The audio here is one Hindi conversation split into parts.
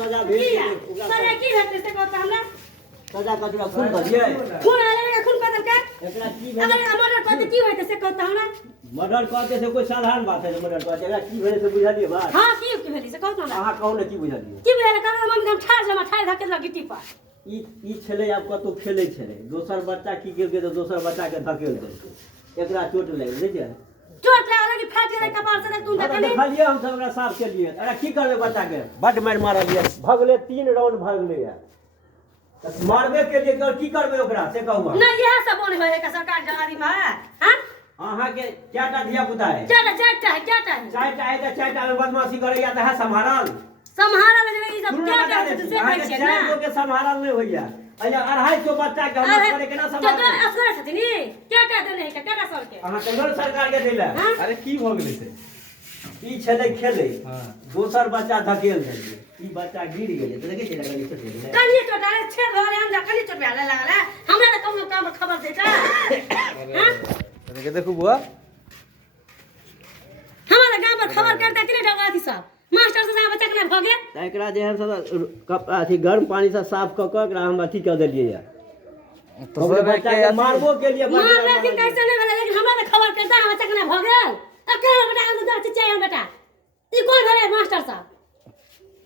सजा भेज सजा की भेटते से कहता हमरा सजा कटरा खून कर दिए खून आले खून बदल के एकरा की अगर मर्डर करते की होते से कहता हमरा मर्डर करते से कोई साधारण बात है मर्डर करते एकरा की भेले से बुझलिए बात हां की भेली से कहता हमरा अहाँ कहू ने की बुझलिए की भेले कहता मन हम ठाड़ जमा ठाड़ धके गिट्टी पर ई छले आब कतो खेले छले दोसर बच्चा की गेल के तो दोसर बच्चा के धकेल देलकै एकरा चोट लागि बुझिए चोट लागल कि फाट गेलै कपार से तुम देखली देखलिए हम सब एकरा साफ के लिए अरे की करबे बच्चा के बड मार मारलिए भगले 3 राउंड भगले या मारबे के लिए की करबे ओकरा से कहू नहीं यह सब बोल होय का सरकार जवारी में हां अहाँ के क्याटा धिया पुता है चारटा है चारटा है तो चारटा में बदमाशी करैया त है संभारल ले ई सब क्या से कहै छै ना चार गो के संभारल नहीं होइया अया 250 बच्चा के हम करे के ना संभाल तो असर छथिन क्या देने है क्या सर के अहाँ केंद्र सरकार के देला अरे की भ गेलै से ई छले खेले हां दोसर बच्चा धकेल देलिए ई बच्चा गिर गेलै त देखे छै लगल चोट गेलै कनी चोट आले छे भले हम कनी चोट आले लागला हमरा त कम काम खबर देता हां अरे देखू बुआ हमारा गांव पर खबर करता कि नहीं डगवाती सब मास्टर से बच्चा के भ गेल एकरा जे है सब अथी गर्म पानी से साफ क क एकरा हम अथी क देलिए या तो बच्चा के मारबो के लिए मारबे के कैसे नहीं भेले लेकिन हमरा त खबर करता हम बच्चा के भ गेल अकेला बेटा हम तो चाहिए बेटा ई कौन घरे मास्टर साहब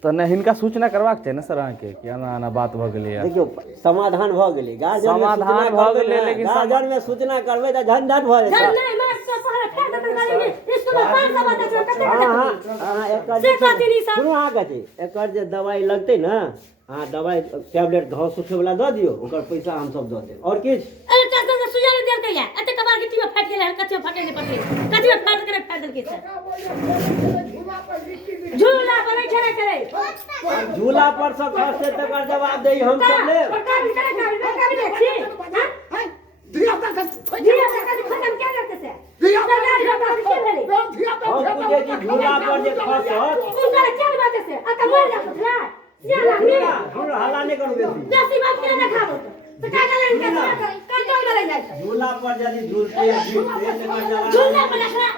तो ने हिनका सूचना करबाक छै ना सर अहाँ के कि आना आना बात भ गेलै देखियो समाधान भ गेलै गार्जियन समाधान भ गेलै लेकिन गार्जियन में सूचना करबै त झंझट भ जेतै नहीं मास्टर पहले फेर देतन गाली में स्कूल में पांच दवा देत कते हां एकर से कथि नहीं सब सुनो अहाँ कथि एकर जे दवाई लगतै ना अहाँ दवाई टैबलेट घाव सुखे वाला द दियो ओकर पैसा हम सब द देब और किछ अरे कते से सुइया देल के या एते कबार गिट्टी में फाट गेले कते फाटे नहीं पड़ले कते में फाट के फाट देल के सर झूला पर बैठे करे झूला पर से खसते तकर जवाब देई हम सब ले का भी देखी हां दिया तक खत्म क्या करते से सरकारी बात के भेली हम पूछे कि झूला पर जे खसत उनका क्या बात से अत मर जात ना या लागनी झूला हल्ला नहीं करू बेसी बेसी बात के देखाबो तो का करे का तो ले जाए झूला पर यदि झूलते या गिरते तकर जवाब झूला पर रखला